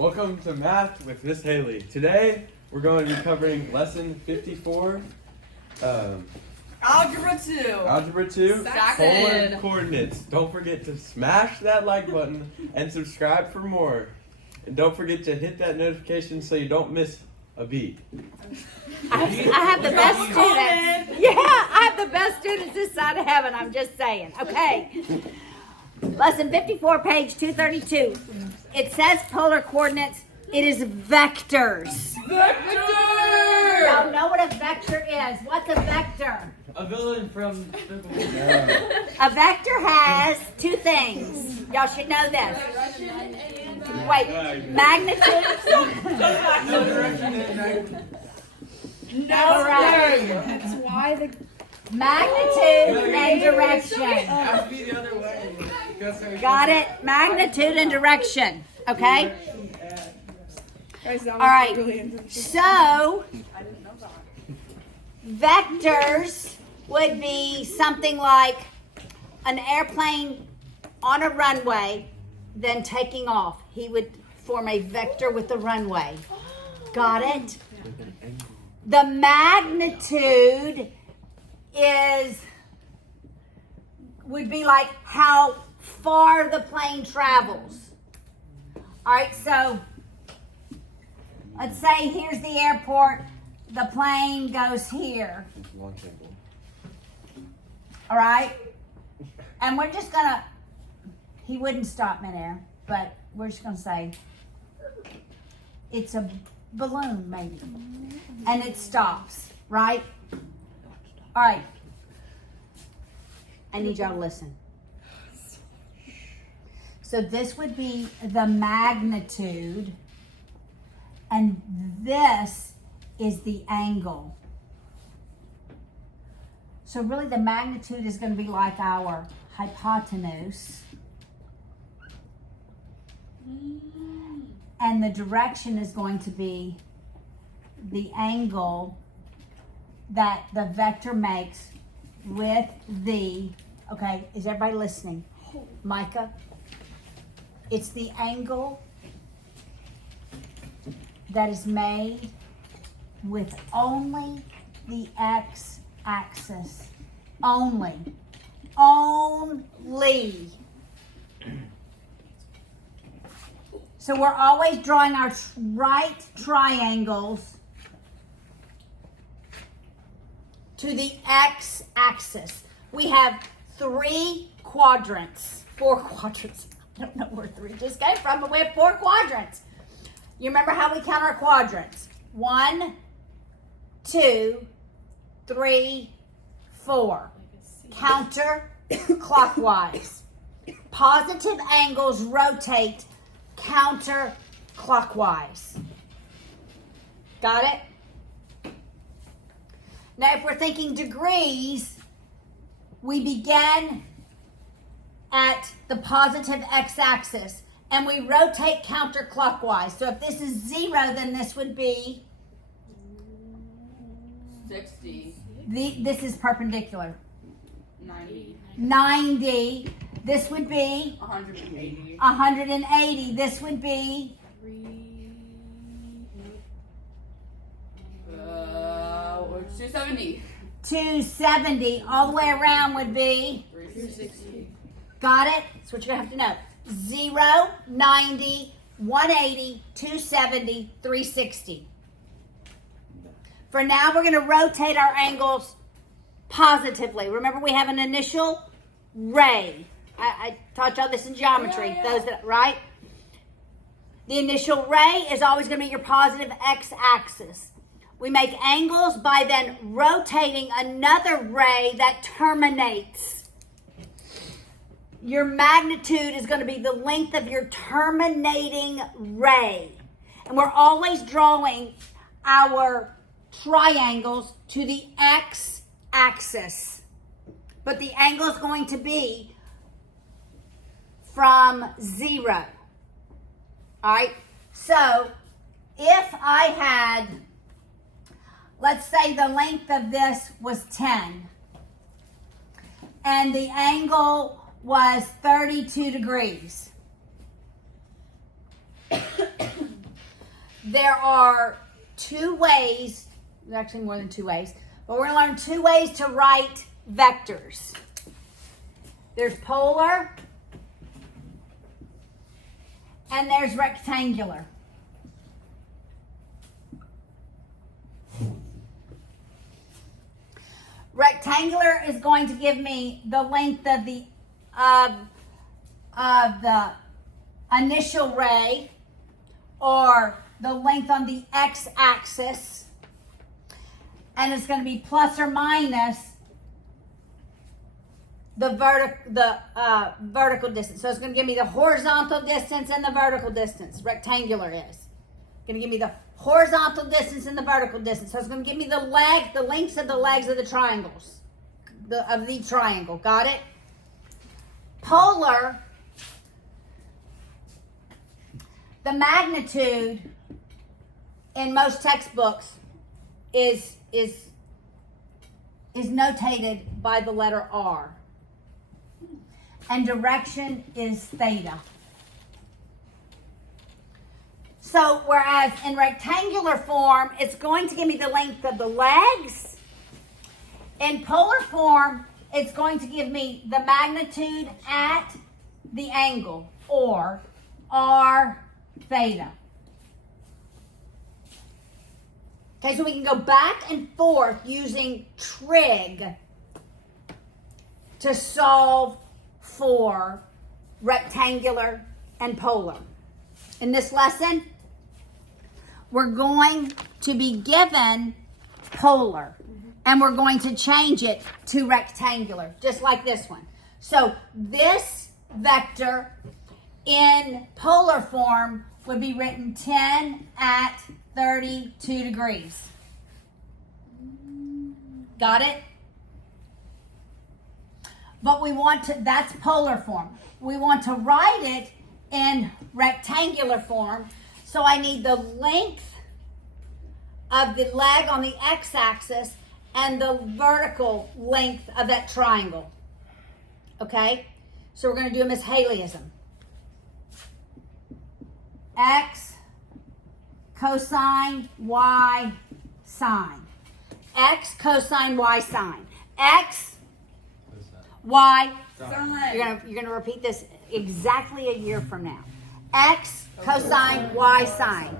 Welcome to Math with Miss Haley. Today we're going to be covering lesson 54. Algebra 2. Algebra 2. Saxon. Polar coordinates. Don't forget to smash that like button and subscribe for more. And don't forget to hit that notification so you don't miss a beat. I have the best students. Yeah, I have the best students this side of heaven. I'm just saying. Okay. Lesson 54, page 232. It says polar coordinates. It is vectors. Vector! Y'all know what a vector is. What's a vector? A villain from A vector has two things. Y'all should know this. Wait, magnitude. no direction. All right. That's why the Magnitude and direction. Have to be the other way. Got it? Magnitude and direction. Okay? guys, that was All right. brilliant. So, vectors would be something like an airplane on a runway, then taking off. He would form a vector with the runway. Got it? The magnitude would be like how far the plane travels. All right, so let's say here's the airport. The plane goes here. All right? And we're just gonna, he wouldn't stop midair, but we're just gonna say it's a balloon maybe. And it stops, right? All right. I need y'all to listen. So this would be the magnitude, and this is the angle. So really the magnitude is going to be like our hypotenuse. And the direction is going to be the angle that the vector makes with the, okay, is everybody listening? Micah? It's the angle that is made with only the x-axis. Only. Only. So we're always drawing our right triangles to the x-axis. We have four quadrants. I don't know where three just came from, but we have 4 quadrants. You remember how we count our quadrants? 1, 2, 3, 4. Counter clockwise. Positive angles rotate counterclockwise. Got it? Now, if we're thinking degrees, we begin at the positive x-axis and we rotate counterclockwise. So if this is 0, then this would be 60. This is perpendicular. 90. 90. This would be 180. 180. This would be 270. 270. All the way around would be, 360. got it? That's what you're going to have to know. 0, 90, 180, 270, 360. For now, we're going to rotate our angles positively. Remember, we have an initial ray. I taught y'all this in geometry. Those that, right? The initial ray is always going to be your positive x-axis. We make angles by then rotating another ray that terminates. Your magnitude is going to be the length of your terminating ray. And we're always drawing our triangles to the x-axis. But the angle is going to be from 0. All right? So, if I had, let's say the length of this was 10, and the angle was 32 degrees. there are two ways, there's actually more than two ways, but we're going to learn two ways to write vectors. There's polar and there's rectangular. Rectangular is going to give me the length of the initial ray, or the length on the x-axis, and it's going to be plus or minus the vertical distance. So it's going to give me the horizontal distance and the vertical distance. Rectangular is going to give me the horizontal distance and the vertical distance. So it's going to give me the lengths of the legs of the triangles, of the triangle. Got it? Polar, the magnitude in most textbooks is notated by the letter R, and direction is theta. So whereas in rectangular form, it's going to give me the length of the legs, in polar form, it's going to give me the magnitude at the angle, or R theta. Okay, so we can go back and forth using trig to solve for rectangular and polar. In this lesson, we're going to be given polar, and we're going to change it to rectangular, just like this one. So this vector in polar form would be written 10 at 32 degrees. Got it? But we want to, that's polar form. We want to write it in rectangular form. So I need the length of the leg on the x-axis and the vertical length of that triangle. Okay? So we're going to do them as Haleyism. X cosine y sine. X cosine y sine. X y. You're gonna repeat this exactly a year from now. X cosine y sine.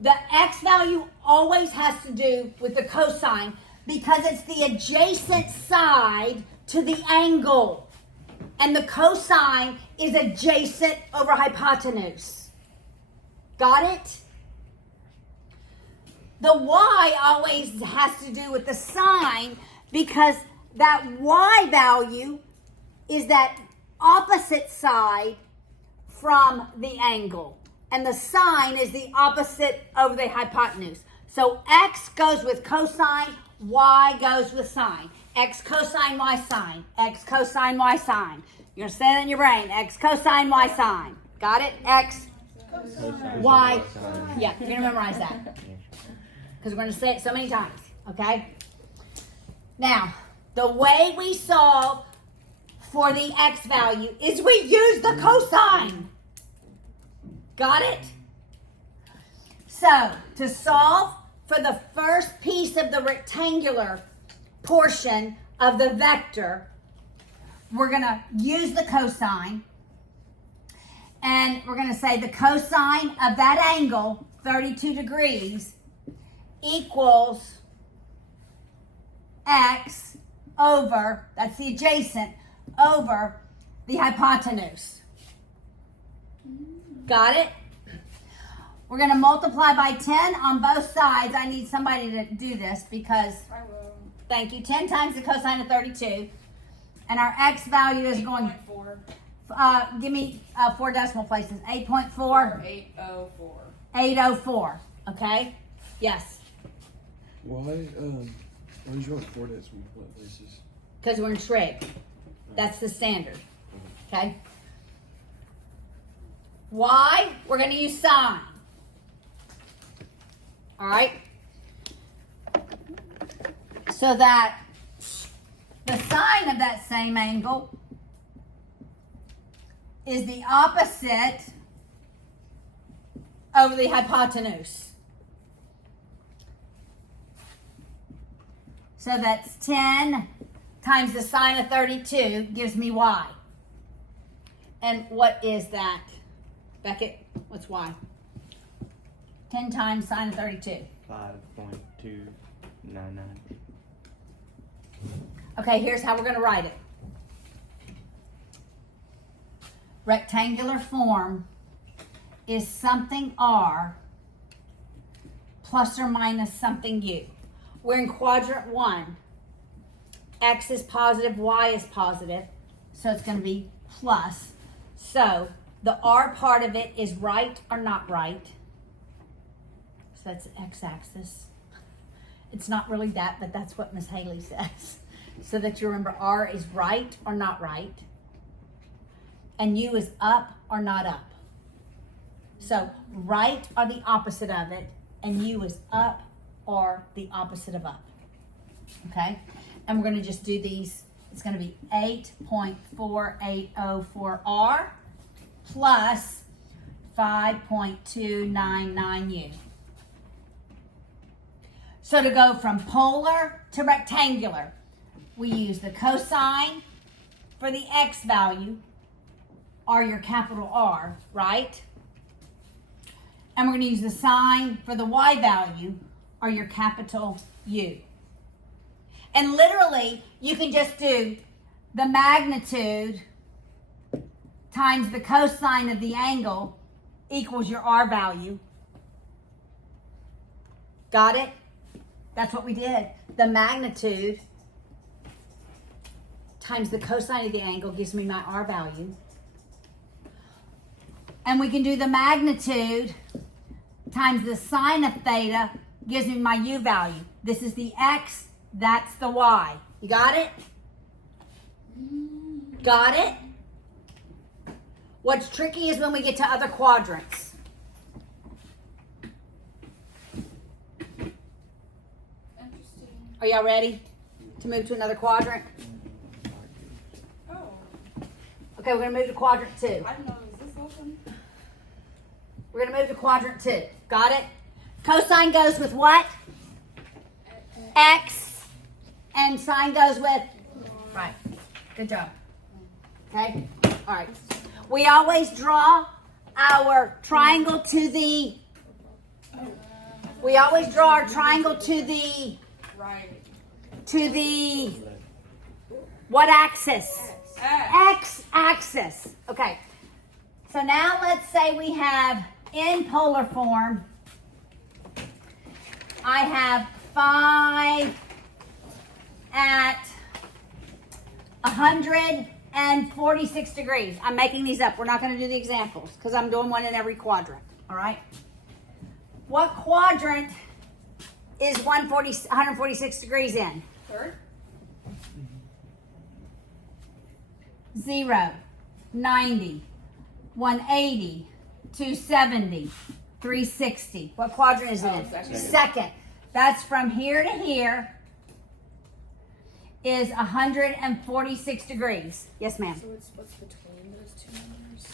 The x value always has to do with the cosine because it's the adjacent side to the angle, and the cosine is adjacent over hypotenuse. Got it? The y always has to do with the sine because that y value is that opposite side from the angle, and the sine is the opposite over the hypotenuse. So x goes with cosine, y goes with sine. X cosine y sine. X cosine y sine. You're going to say that in your brain. X cosine y sine. Got it? X y. Yeah, you're going to memorize that because we're going to say it so many times. Okay? Now, the way we solve for the x value is we use the cosine. Got it? So, to solve for the first piece of the rectangular portion of the vector, we're going to use the cosine. And we're going to say the cosine of that angle, 32 degrees, equals x over, that's the adjacent, over the hypotenuse. Got it? We're going to multiply by 10 on both sides. I need somebody to do this because, thank you, 10 times the cosine of 32. And our x value is going, give me 4 decimal places, 8.4. 804. 804, okay? Yes, Why did you want 4 decimal places? because we're in trig. That's the standard, okay? Y, we're going to use sine. All right? So that the sine of that same angle is the opposite over the hypotenuse. So that's 10 times the sine of 32 gives me y. And what is that? Beckett, what's y? 10 times sine of 32. 5.299. Okay, here's how we're going to write it. Rectangular form is something r plus or minus something u. We're in quadrant 1. X is positive, y is positive, so it's going to be plus. So the r part of it is right or not right. So that's the x-axis. It's not really that, but that's what Miss Haley says. So that you remember r is right or not right. And u is up or not up. So right or the opposite of it, and u is up or the opposite of up. Okay? And we're going to just do these. It's going to be 8.4804r plus 5.299u. So to go from polar to rectangular, we use the cosine for the x value, or your capital R, right? And we're going to use the sine for the y value, or your capital U. And literally, you can just do the magnitude times the cosine of the angle equals your R value. Got it? That's what we did. The magnitude times the cosine of the angle gives me my R value. And we can do the magnitude times the sine of theta gives me my U value. This is the X, that's the Y. You got it? Got it? What's tricky is when we get to other quadrants. Interesting. Are y'all ready to move to another quadrant? Oh, Okay, we're going to move to quadrant 2. I didn't know it was this open. We're going to move to quadrant 2. Got it? Cosine goes with what? X. And sine goes with? Right. Good job. Okay? All right. We always draw our triangle to the... We always draw our triangle to the... Right. To the... What axis? X axis. Okay. So now let's say we have in polar form, I have 5 at 146 degrees. I'm making these up. We're not going to do the examples because I'm doing one in every quadrant. All right. What quadrant is 146 degrees in? Third? 0, 90, 180, 270, 360. What quadrant is it in? Second. Second. That's from here to here is 146 degrees. Yes, ma'am. So what's between those two numbers?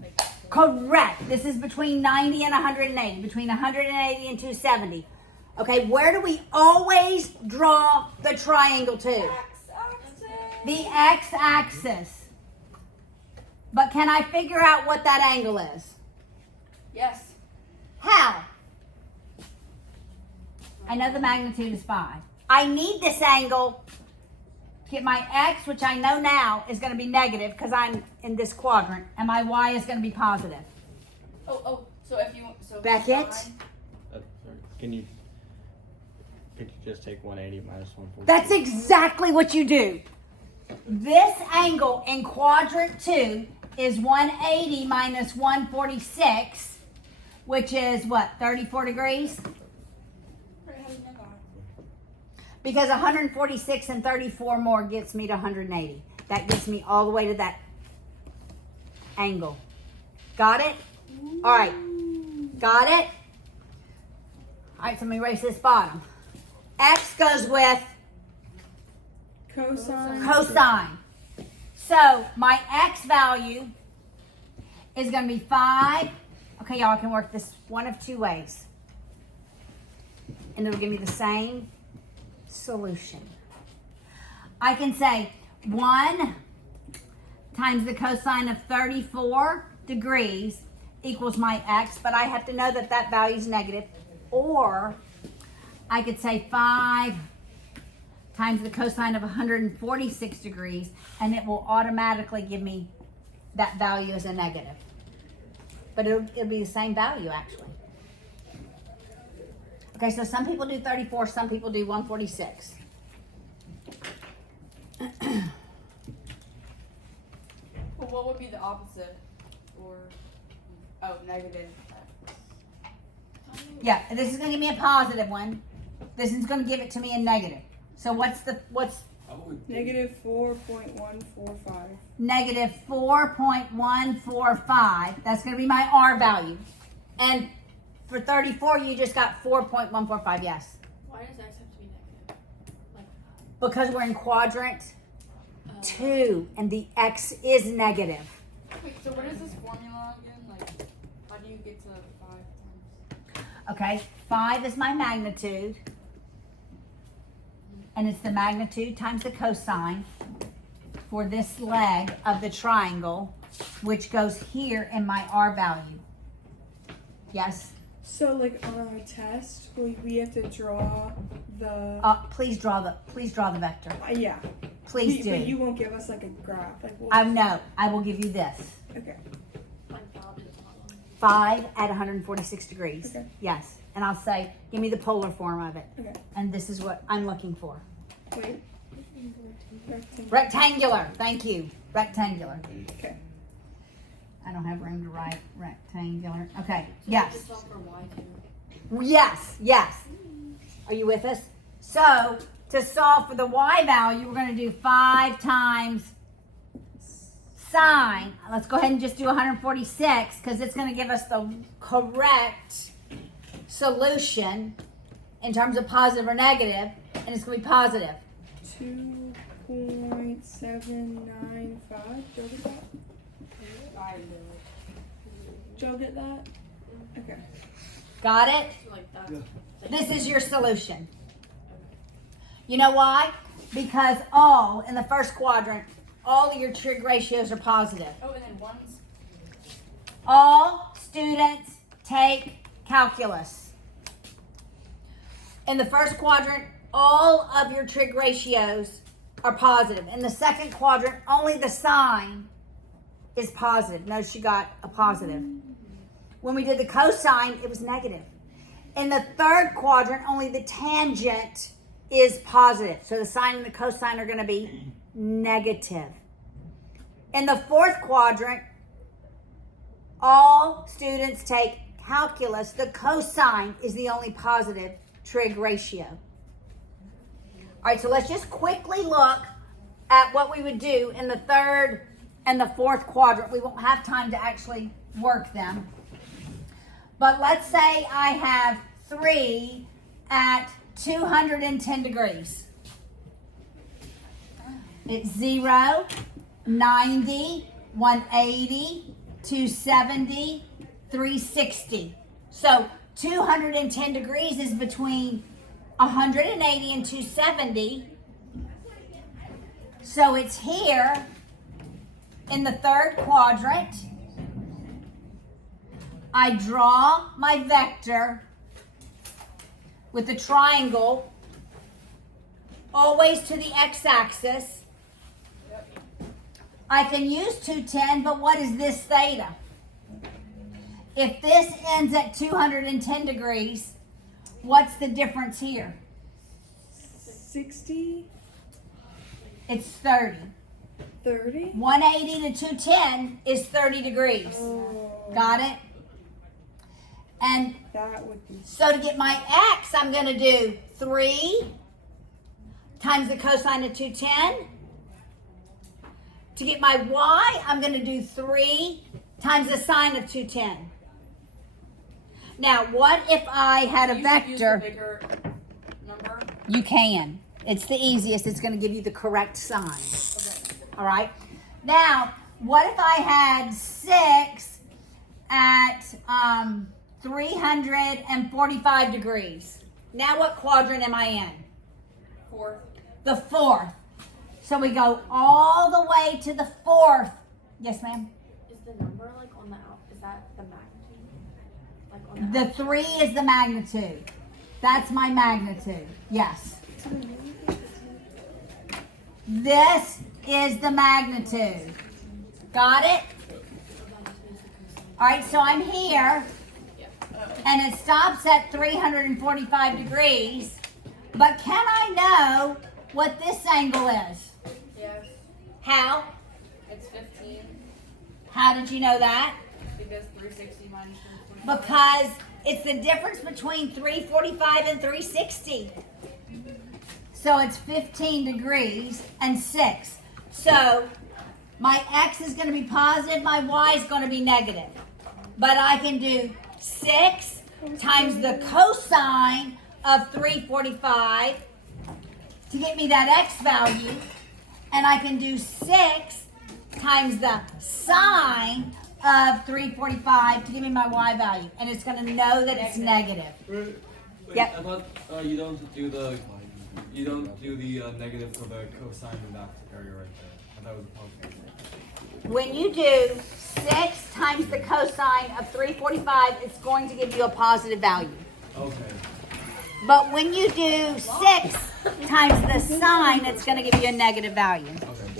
Like, Correct. This is between 90 and 180. Between 180 and 270. Okay, where do we always draw the triangle to? X-axis. The x-axis. But can I figure out what that angle is? Yes. How? I know the magnitude is 5. I need this angle to get my x, which I know now is going to be negative because I'm in this quadrant, and my y is going to be positive. Oh, so if you, so Beckett? sine- Sorry. Could you just take 180 minus 140? That's exactly what you do. This angle in quadrant 2 is 180 minus 146, which is what, 34 degrees? How do you know that? Because 146 and 34 more gets me to 180. That gets me all the way to that angle. Got it? All right. Got it? All right, so let me erase this bottom. X goes with cosine. So my X value is going to be 5 Okay, y'all can work this one of two ways. And it'll give me the same solution. I can say 1 times the cosine of 34 degrees equals my x, but I have to know that that value is negative. Or I could say 5 times the cosine of 146 degrees, and it will automatically give me that value as a negative. But it'll be the same value, actually. Okay, so some people do 34, some people do 146. Well, what would be the opposite? Or negative. Yeah, this is going to give me a positive one. This is going to give it to me a negative. So what's Negative 4.145. negative 4.145? That's going to be my R value. And for 34, you just got 4.145, yes. Why does x have to be negative? Like, Because we're in quadrant 2 and the x is negative. wait, so what is this formula again? Like, how do you get to 5 times? Okay, 5 is my magnitude. And it's the magnitude times the cosine for this leg of the triangle, which goes here in my R value. Yes? So, like on our test, we have to draw the. Please draw the vector. Yeah. Please But do. you won't give us like a graph. Like I know. I will give you this. Okay. Like, Bob is not one. 5 at 146 degrees. Okay. Yes. And I'll say, give me the polar form of it. Okay. And this is what I'm looking for. Wait. Rectangle. Rectangular. Thank you. Rectangular. Okay. I don't have room to write rectangular. Okay. Yes. Just solve for y too. Yes. Yes. Are you with us? So to solve for the y value, we're going to do 5 times sine. Let's go ahead and just do 146 because it's going to give us the correct solution in terms of positive or negative, and it's going to be positive. 2.795. Joe get that? I do it. Joe get that? Okay. Got it? So, like, that's. This is your solution. You know why? Because all, in the first quadrant, all of your trig ratios are positive. Oh, and then one's. All students take calculus. In the first quadrant, all of your trig ratios are positive. In the second quadrant, only the sign is positive. Notice you got a positive. When we did the cosine, it was negative. In the third quadrant, only the tangent is positive. So the sine and the cosine are going to be negative. In the fourth quadrant, all students take calculus. The cosine is the only positive trig ratio. All right, so let's just quickly look at what we would do in the third and the fourth quadrant. We won't have time to actually work them. But let's say I have 3 at 210 degrees. It's 0, 90, 180, 270, 360. So 210 degrees is between 180 and 270. So it's here in the third quadrant. I draw my vector with the triangle always to the x-axis. I can use 210, but what is this theta? If this ends at 210 degrees, what's the difference here? 60? It's 30. 30? 180 to 210 is 30 degrees. Oh, Got it? And that would be. so to get my x, I'm going to do 3 times the cosine of 210. To get my y, I'm going to do 3 times the sine of 210. Now, what if I had a Use vector? the bigger number. You can. It's the easiest. It's going to give you the correct sign. Okay. All right. Now, what if I had 6 at 345 degrees. Now what quadrant am I in? Fourth. The fourth. So we go all the way to the fourth. Yes, ma'am? Is the number like on the out? Is that the magnitude? Like on the The 3 is the magnitude. That's my magnitude. Yes. This is the magnitude. Got it? All right, so I'm here, and it stops at 345 degrees. But can I know what this angle is? Yes. How? It's 15 How did you know that? because 360 minus 345. Because it's the difference between 345 and 360. So it's 15 degrees and 6. So my x is going to be positive, my y is going to be negative. But I can do 6 times the cosine of 345 to get me that x value. And I can do 6 times the sine of 345 to give me my y value. And it's going to know that it's negative. Wait, Yep. I thought you don't do the negative for the cosine in that area right there. I thought it was a positive. When you do 6 times the cosine of 345, it's going to give you a positive value. Okay. But when you do 6 times the sine, it's going to give you a negative value.